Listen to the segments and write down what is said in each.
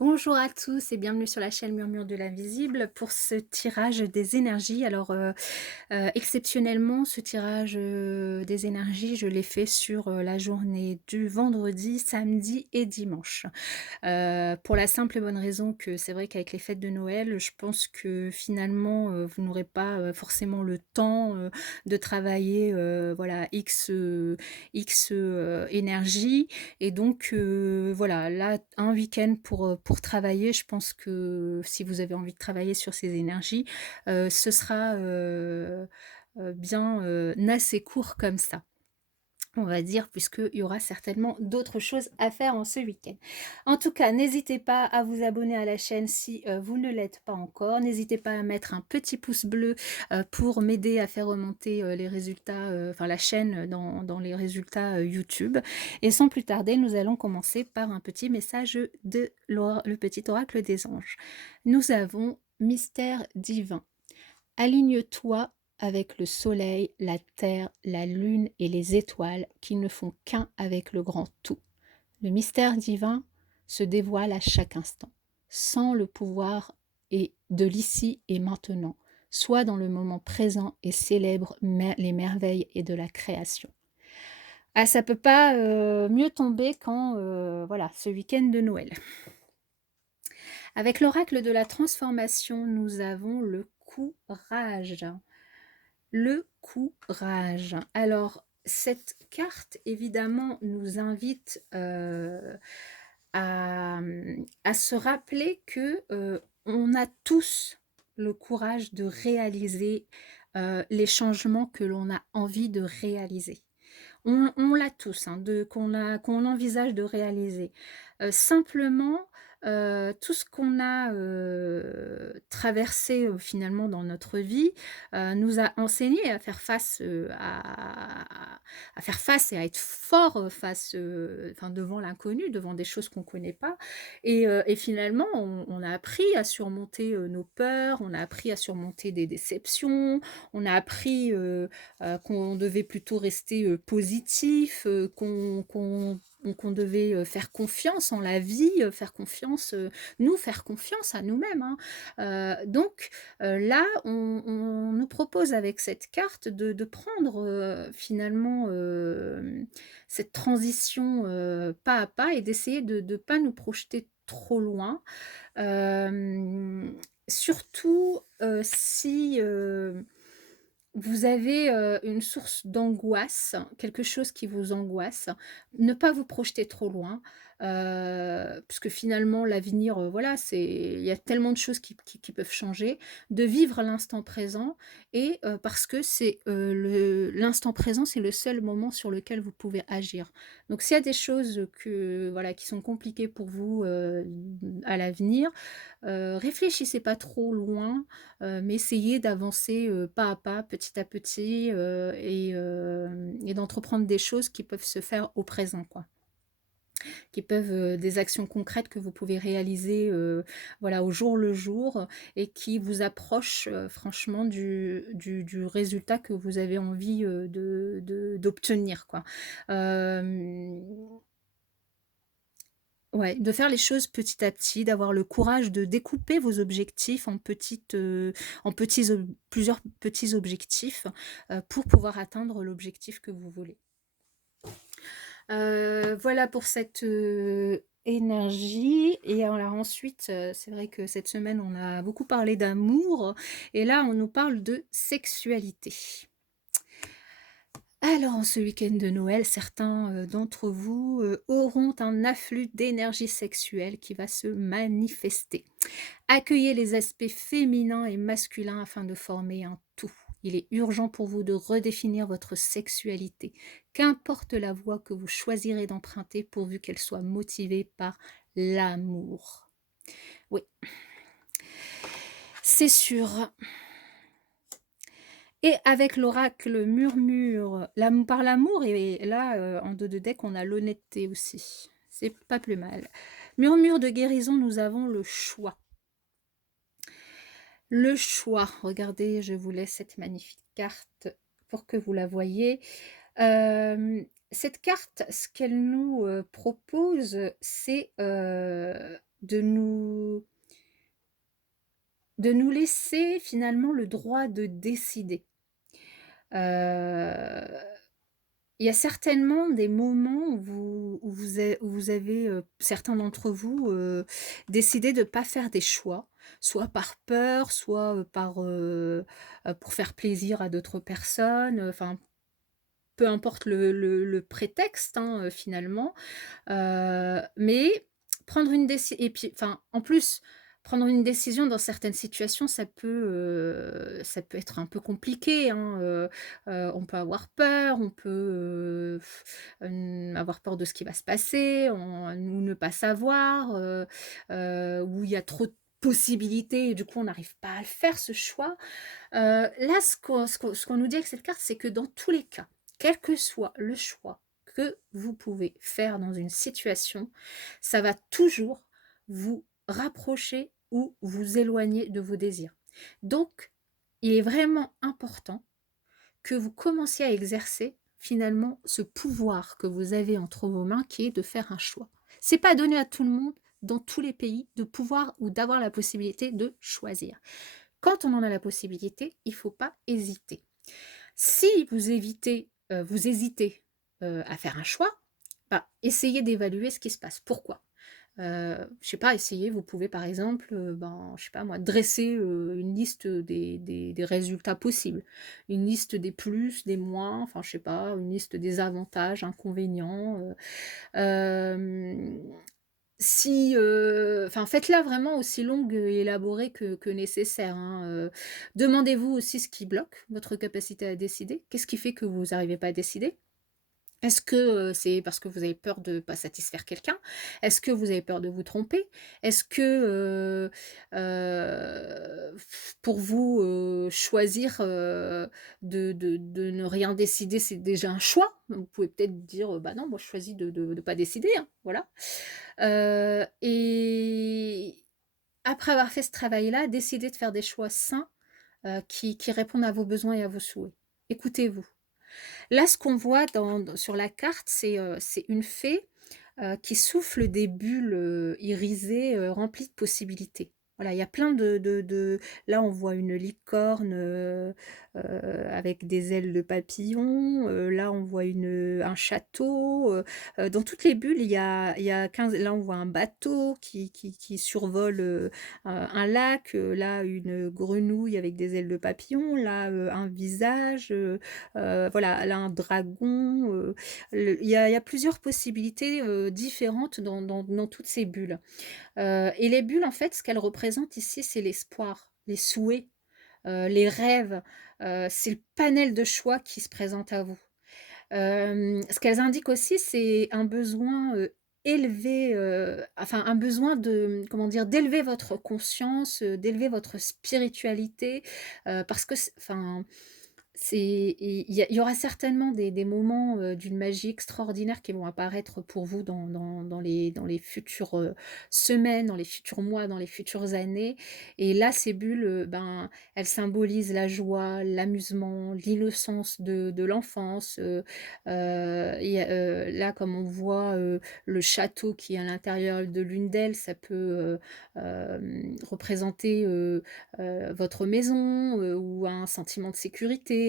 Bonjour à tous et bienvenue sur la chaîne Murmure de l'Invisible pour ce tirage des énergies. Exceptionnellement, ce tirage, des énergies, je l'ai fait sur, la journée du vendredi, samedi et dimanche. Pour la simple et bonne raison que c'est vrai qu'avec les fêtes de Noël, je pense que finalement, vous n'aurez pas, forcément le temps, de travailler, voilà énergie et donc voilà, là, un week-end pour travailler, je pense que si vous avez envie de travailler sur ces énergies, ce sera, bien, assez court comme ça. On va dire, puisqu'il y aura certainement d'autres choses à faire en ce week-end. En tout cas, n'hésitez pas à vous abonner à la chaîne si, vous ne l'êtes pas encore. N'hésitez pas à mettre un petit pouce bleu, pour m'aider à faire remonter, les résultats, enfin la chaîne dans les résultats, YouTube. Et sans plus tarder, nous allons commencer par un petit message de le petit oracle des anges. Nous avons: «Mystère divin. Aligne-toi avec le soleil, la terre, la lune et les étoiles qui ne font qu'un avec le grand tout. Le mystère divin se dévoile à chaque instant, sans le pouvoir et de l'ici et maintenant. Sois dans le moment présent et célèbre les merveilles et de la création.» Ah, ça peut pas mieux tomber quand voilà, ce week-end de Noël. Avec l'oracle de la transformation, nous avons le courage. Le courage. Alors, cette carte, évidemment, nous invite, à se rappeler que, on a tous le courage de réaliser, les changements que l'on a envie de réaliser. On l'a tous, hein, qu'on envisage de réaliser. Simplement, tout ce qu'on a, traversé, finalement dans notre vie, nous a enseigné à faire face, à faire face et à être fort, face, enfin devant l'inconnu, devant des choses qu'on ne connaît pas et finalement on a appris à surmonter, nos peurs, on a appris à surmonter des déceptions, on a appris, qu'on devait plutôt rester, positif, qu'on devait, faire confiance en la vie, faire confiance, faire confiance à nous-mêmes, hein. Là, on nous propose avec cette carte de prendre, finalement, cette transition, pas à pas et d'essayer de ne pas nous projeter trop loin. Surtout, si, vous avez, une source d'angoisse, quelque chose qui vous angoisse, ne pas vous projeter trop loin, puisque finalement l'avenir, voilà, il y a tellement de choses qui peuvent changer. De vivre l'instant présent et parce que c'est, l'instant présent, c'est le seul moment sur lequel vous pouvez agir. Donc s'il y a des choses voilà, qui sont compliquées pour vous, à l'avenir, réfléchissez pas trop loin, mais essayez d'avancer, pas à pas, petit à petit, et d'entreprendre des choses qui peuvent se faire au présent, quoi. Qui peuvent, des actions concrètes que vous pouvez réaliser, voilà, au jour le jour et qui vous approchent, franchement du résultat que vous avez envie, d'obtenir, quoi. Hem Ouais, de faire les choses petit à petit, d'avoir le courage de découper vos objectifs en plusieurs petits objectifs, pour pouvoir atteindre l'objectif que vous voulez. Voilà pour cette, énergie et alors ensuite, c'est vrai que cette semaine, on a beaucoup parlé d'amour et là, on nous parle de sexualité. Alors, en ce week-end de Noël, certains, d'entre vous, auront un afflux d'énergie sexuelle qui va se manifester. Accueillez les aspects féminins et masculins afin de former un tout. Il est urgent pour vous de redéfinir votre sexualité. Qu'importe la voie que vous choisirez d'emprunter pourvu qu'elle soit motivée par l'amour. Oui, c'est sûr. Et avec l'oracle murmure, par l'amour et là, en dos de deck, on a l'honnêteté aussi. C'est pas plus mal. Murmure de guérison, nous avons le choix. Le choix, regardez, je vous laisse cette magnifique carte pour que vous la voyiez. Cette carte, ce qu'elle nous, propose, c'est, de nous de nous laisser finalement le droit de décider. Heu, il y a certainement des moments où vous avez, certains d'entre vous, décidé de ne pas faire des choix, soit par peur, soit, pour faire plaisir à d'autres personnes, enfin, peu importe le prétexte, hein, finalement. Mais prendre une décision et puis enfin, en plus, prendre une décision dans certaines situations, ça peut être un peu compliqué, hein, on peut avoir peur, on peut, avoir peur de ce qui va se passer, ou ne pas savoir, ou il y a trop de possibilités et du coup, on n'arrive pas à le faire, ce choix. Là, ce qu'on nous dit avec cette carte, c'est que dans tous les cas, quel que soit le choix que vous pouvez faire dans une situation, ça va toujours vous rapprocher ou vous éloigner de vos désirs. Donc, il est vraiment important que vous commenciez à exercer finalement ce pouvoir que vous avez entre vos mains qui est de faire un choix. C'est pas donné à tout le monde dans tous les pays de pouvoir ou d'avoir la possibilité de choisir. Quand on en a la possibilité, il ne faut pas hésiter. Si vous hésitez, à faire un choix, bah, essayez d'évaluer ce qui se passe. Pourquoi? Je sais pas, essayez, vous pouvez par exemple, ben, je sais pas moi, dresser, une liste des résultats possibles. Une liste des plus, des moins, enfin je sais pas, une liste des avantages, inconvénients, hem si, enfin, faites-la vraiment aussi longue et élaborée que nécessaire, hein, demandez-vous aussi ce qui bloque votre capacité à décider. Qu'est-ce qui fait que vous n'arrivez pas à décider? Est-ce que, c'est parce que vous avez peur de ne pas satisfaire quelqu'un? Est-ce que vous avez peur de vous tromper? Est-ce que, pour vous, choisir, de ne rien décider, c'est déjà un choix? Vous pouvez peut-être dire, «Bah non, moi je choisis de pas décider, hein», voilà. Et après avoir fait ce travail-là, décidez de faire des choix sains, qui répondent à vos besoins et à vos souhaits. Écoutez-vous. Là, ce qu'on voit sur la carte, c'est une fée, qui souffle des bulles, irisées, remplies de possibilités. Voilà, il y a plein de là, on voit une licorne, avec des ailes de papillon, là, on voit un château, dans toutes les bulles, il y a 15. Là, on voit un bateau qui survole, un lac, là, une grenouille avec des ailes de papillon, là, un visage, voilà, là, un dragon, il y a plusieurs possibilités, différentes dans toutes ces bulles. Et les bulles, en fait, ce qu'elles représentent ici, c'est l'espoir, les souhaits, les rêves, c'est le panel de choix qui se présente à vous. Ce qu'elles indiquent aussi, c'est un besoin, élevé, enfin un besoin de, comment dire? D'élever votre conscience, d'élever votre spiritualité, parce que enfin, il y aura certainement des moments, d'une magie extraordinaire qui vont apparaître pour vous dans les futures, semaines, dans les futurs mois, dans les futures années et là, ces bulles, ben, elles symbolisent la joie, l'amusement, l'innocence de l'enfance, là, comme on voit, le château qui est à l'intérieur de l'une d'elles, ça peut, représenter, votre maison, ou un sentiment de sécurité,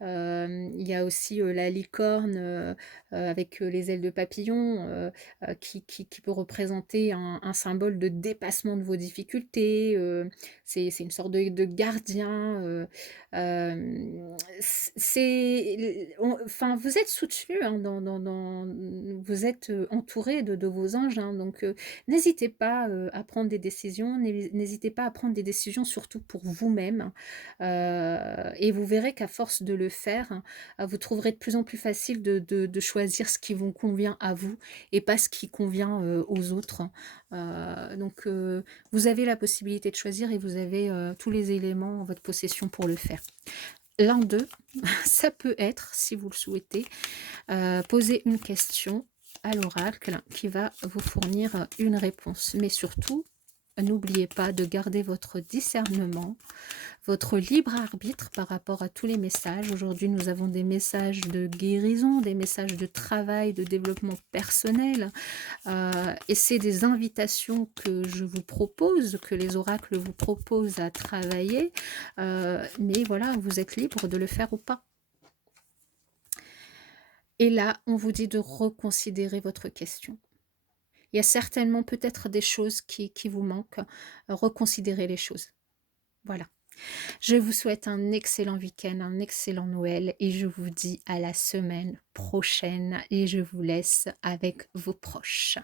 il y a aussi, la licorne, avec, les ailes de papillon, qui peut représenter un symbole de dépassement de vos difficultés, c'est une sorte de gardien, enfin, vous êtes soutenu, hein, vous êtes, entourés de vos anges, hein, donc n'hésitez pas, à prendre des décisions, n'hésitez pas à prendre des décisions surtout pour vous-même, et vous verrez qu'à force de le faire, vous trouverez de plus en plus facile de choisir ce qui vous convient à vous et pas ce qui convient, aux autres. Donc vous avez la possibilité de choisir et vous avez, tous les éléments en votre possession pour le faire. L'un d'eux, ça peut être, si vous le souhaitez, poser une question à l'oracle qui va vous fournir, une réponse. Mais surtout, N'oubliez pas de garder votre discernement, votre libre arbitre par rapport à tous les messages. Aujourd'hui, nous avons des messages de guérison, des messages de travail, de développement personnel, et c'est des invitations que je vous propose, que les oracles vous proposent à travailler, mais voilà, vous êtes libre de le faire ou pas. Et là, on vous dit de reconsidérer votre question. Il y a certainement peut-être des choses qui vous manquent, reconsidérez les choses. Voilà. Je vous souhaite un excellent week-end, un excellent Noël et je vous dis à la semaine prochaine et je vous laisse avec vos proches.